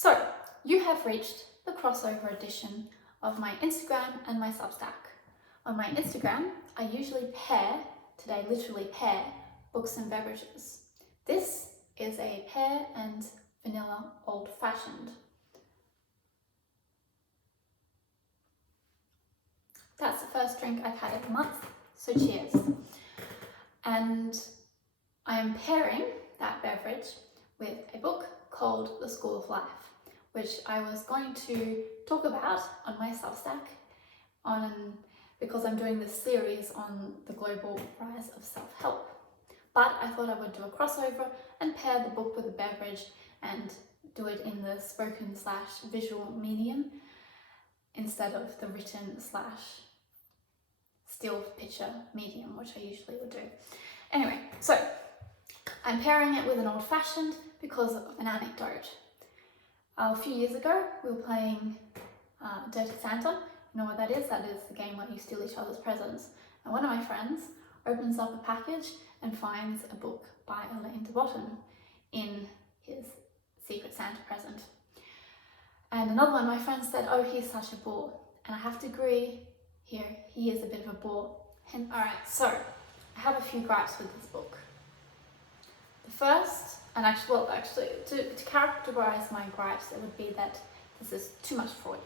So, you have reached the crossover edition of my Instagram and my Substack. On my Instagram, I usually pair, today literally pair, books and beverages. This is a pear and vanilla old-fashioned. That's the first drink I've had in a month, so cheers. And I am pairing that beverage with a book called The School of Life, which I was going to talk about on my Substack because I'm doing this series on the global rise of self-help. But I thought I would do a crossover and pair the book with a beverage and do it in the spoken/visual medium instead of the written/still picture medium, which I usually would do. Anyway, so I'm pairing it with an old-fashioned because of an anecdote. A few years ago, we were playing Dirty Santa. You know what that is? That is the game where you steal each other's presents. And one of my friends opens up a package and finds a book by Elaine de Botton in his Secret Santa present. And another one of my friends said, "Oh, he's such a bore." And I have to agree here, he is a bit of a bore. And alright, so I have a few gripes with this book. The first, and actually, to characterize my gripes, it would be that this is too much Freud.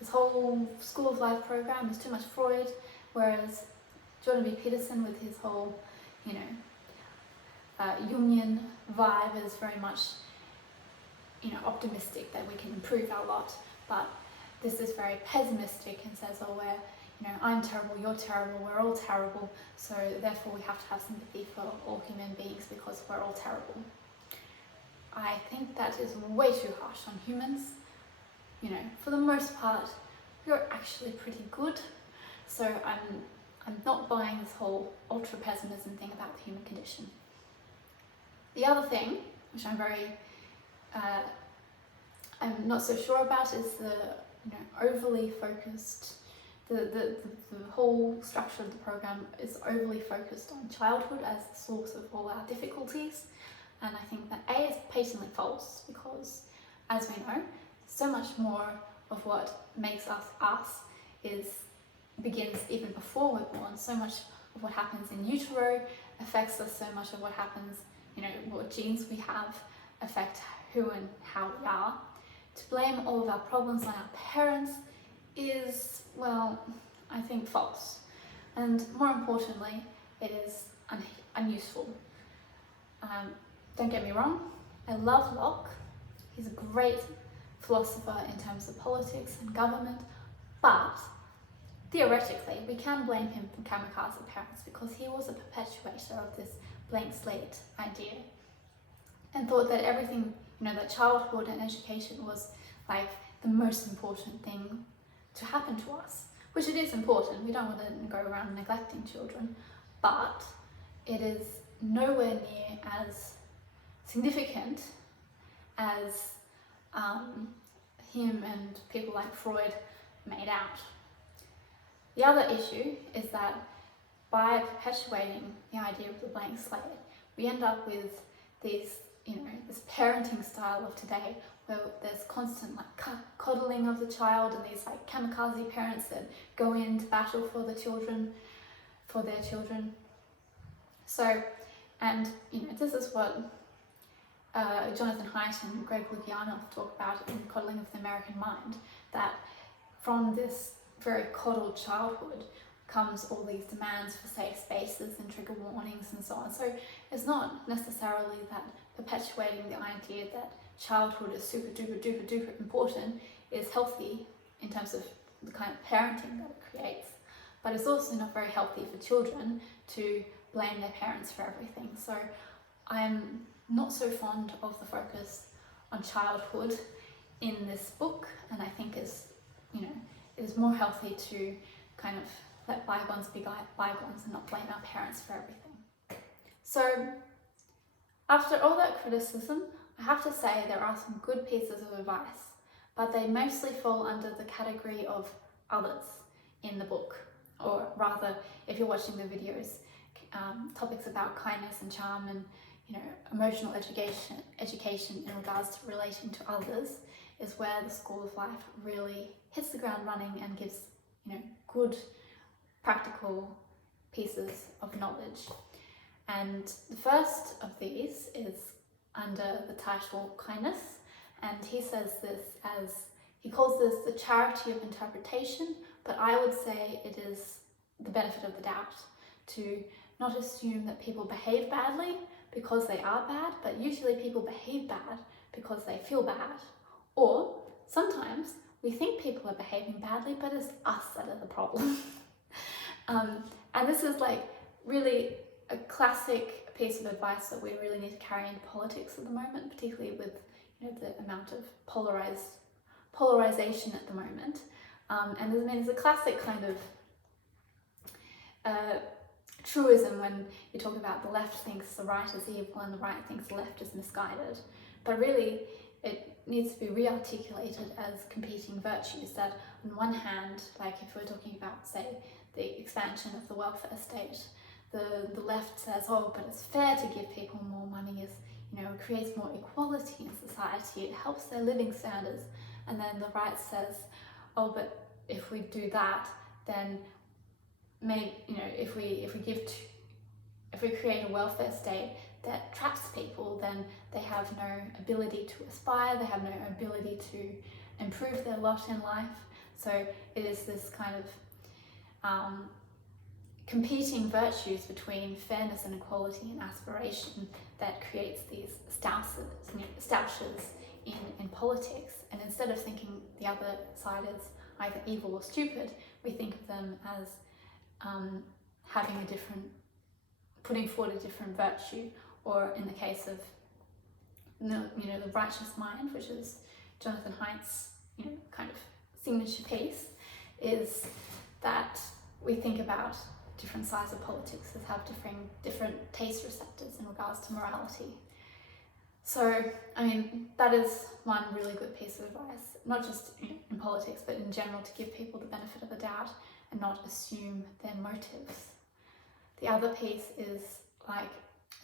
This whole School of Life program is too much Freud, whereas Jordan B. Peterson with his whole, Jungian vibe is very much, optimistic that we can improve a lot, but this is very pessimistic and says, oh, I'm terrible, you're terrible, we're all terrible, so therefore we have to have sympathy for all human beings because we're all terrible. I think that is way too harsh on humans. For the most part, we're actually pretty good, so I'm not buying this whole ultra pessimism thing about the human condition. The other thing, which I'm not so sure about, is the overly focused. The whole structure of the program is overly focused on childhood as the source of all our difficulties, and I think that A is patently false because, as we know, so much more of what makes us us begins even before we're born. So much of what happens in utero affects us. So much of what happens, what genes we have affect who and how we are. To blame all of our problems on our parents is, I think false. And more importantly, it is unuseful. Don't get me wrong, I love Locke. He's a great philosopher in terms of politics and government, but theoretically, we can blame him for kamikaze parents because he was a perpetuator of this blank slate idea and thought that everything, that childhood and education was like the most important thing to happen to us, which it is important. We don't want to go around neglecting children, but it is nowhere near as significant as him and people like Freud made out. The other issue is that by perpetuating the idea of the blank slate, we end up with these, this parenting style of today where there's constant coddling of the child and these kamikaze parents that go into battle for their children. So, and this is what Jonathan Haidt and Greg Lukianoff talk about in Coddling of the American Mind, that from this very coddled childhood comes all these demands for safe spaces and trigger warnings and so on. So it's not necessarily that perpetuating the idea that childhood is super duper duper duper important is healthy in terms of the kind of parenting that it creates, but it's also not very healthy for children to blame their parents for everything. So I'm not so fond of the focus on childhood in this book, and I think it is more healthy to kind of let bygones be bygones and not blame our parents for everything. So after all that criticism, I have to say there are some good pieces of advice, but they mostly fall under the category of others in the book, or rather, if you're watching the videos, topics about kindness and charm and emotional education in regards to relating to others is where the School of Life really hits the ground running and gives, good practical pieces of knowledge. And the first of these is under the title Kindness, and he says this as, he calls this the charity of interpretation, but I would say it is the benefit of the doubt, to not assume that people behave badly because they are bad, but usually people behave bad because they feel bad. Or sometimes we think people are behaving badly, but it's us that are the problem. And this is like really a classic piece of advice that we really need to carry into politics at the moment, particularly with the amount of polarization at the moment. And there's a classic kind of truism when you talk about the left thinks the right is evil and the right thinks the left is misguided. But really, it needs to be re-articulated as competing virtues, that on one hand, like if we're talking about, say, the expansion of the welfare state, the left says, oh, but it's fair to give people more money, as it creates more equality in society, it helps their living standards. And then the right says, oh, but if we do that, then if we create a welfare state that traps people, then they have no ability to aspire, they have no ability to improve their lot in life. So it is this kind of competing virtues between fairness and equality and aspiration that creates these stoushes in politics. And instead of thinking the other side is either evil or stupid, we think of them as putting forward a different virtue, or in the case of the righteous mind, which is Jonathan Haidt's kind of signature piece, is that we think about different sides of politics as have different taste receptors in regards to morality. So, that is one really good piece of advice, not just in politics, but in general, to give people the benefit of the doubt and not assume their motives. The other piece is like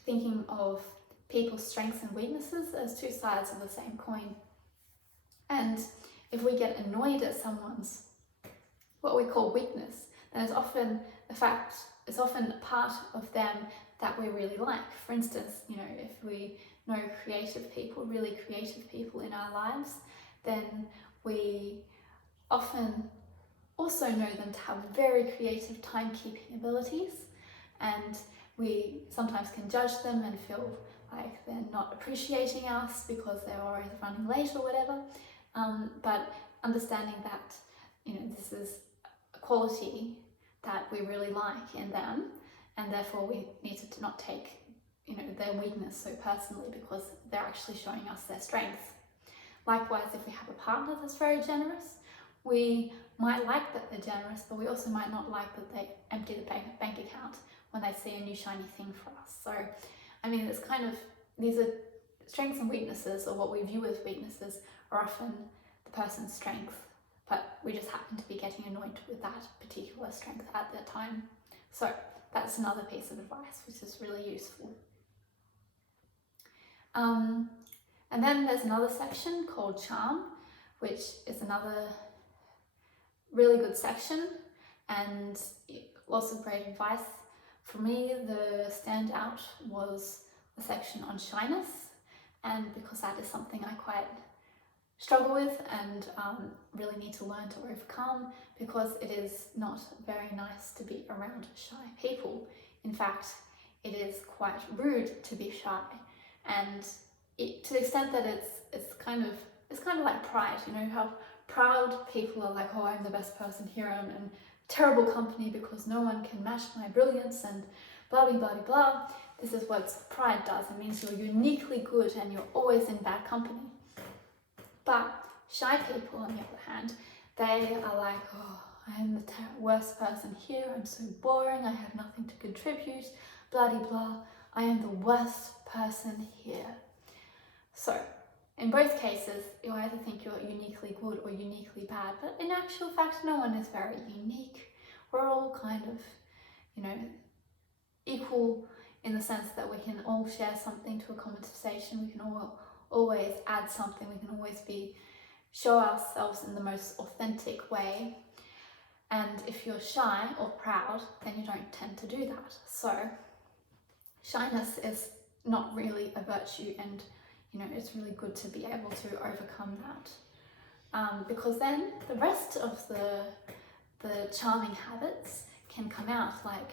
thinking of people's strengths and weaknesses as two sides of the same coin. And if we get annoyed at someone's, what we call weakness, then it's often part of them that we really like. For instance, if we know really creative people in our lives, then we often also know them to have very creative timekeeping abilities, and we sometimes can judge them and feel like they're not appreciating us because they're always running late or whatever. But understanding that this is a quality that we really like in them, and therefore we need to not take their weakness so personally, because they're actually showing us their strength. Likewise, if we have a partner that's very generous, we might like that they're generous, but we also might not like that they empty the bank account when they see a new shiny thing for us. So, it's kind of, these are strengths and weaknesses, or what we view as weaknesses, are often the person's strength, but we just happen to be getting annoyed with that particular strength at that time. So that's another piece of advice which is really useful. And then there's another section called Charm, which is another really good section and lots of great advice. For me, the standout was the section on shyness, and because that is something I quite struggle with and really need to learn to overcome, because it is not very nice to be around shy people. In fact, it is quite rude to be shy, and to the extent that it's kind of like pride. How proud people are like, oh, I'm the best person here, I'm in terrible company because no one can match my brilliance, and blah blah blah blah. This is what pride does. It means you're uniquely good and you're always in bad company. But shy people, on the other hand, they are like, oh, I'm the worst person here, I'm so boring, I have nothing to contribute, blah blah blah, I am the worst person here. So, in both cases, you either think you're uniquely good or uniquely bad, but in actual fact, no one is very unique. We're all kind of, equal in the sense that we can all share something to a conversation, we can all always add something, we can always show ourselves in the most authentic way. And if you're shy or proud, then you don't tend to do that. So shyness is not really a virtue, and it's really good to be able to overcome that, because then the rest of the charming habits can come out, like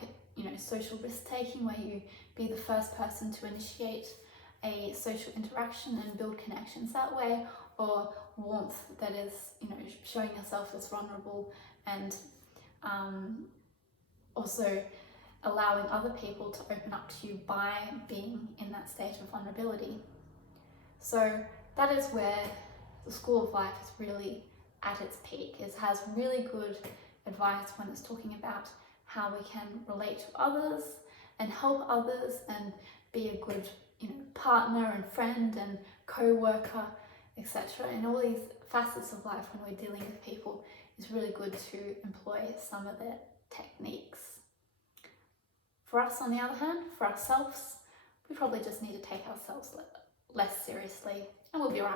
social risk taking, where you be the first person to initiate a social interaction and build connections that way, or warmth, that is showing yourself as vulnerable, and also allowing other people to open up to you by being in that state of vulnerability. So that is where the School of Life is really at its peak. It has really good advice when it's talking about how we can relate to others and help others and be a good partner and friend and co-worker, etc. And all these facets of life, when we're dealing with people, it's really good to employ some of their techniques. For us, on the other hand, for ourselves, we probably just need to take ourselves less seriously, and we'll be right.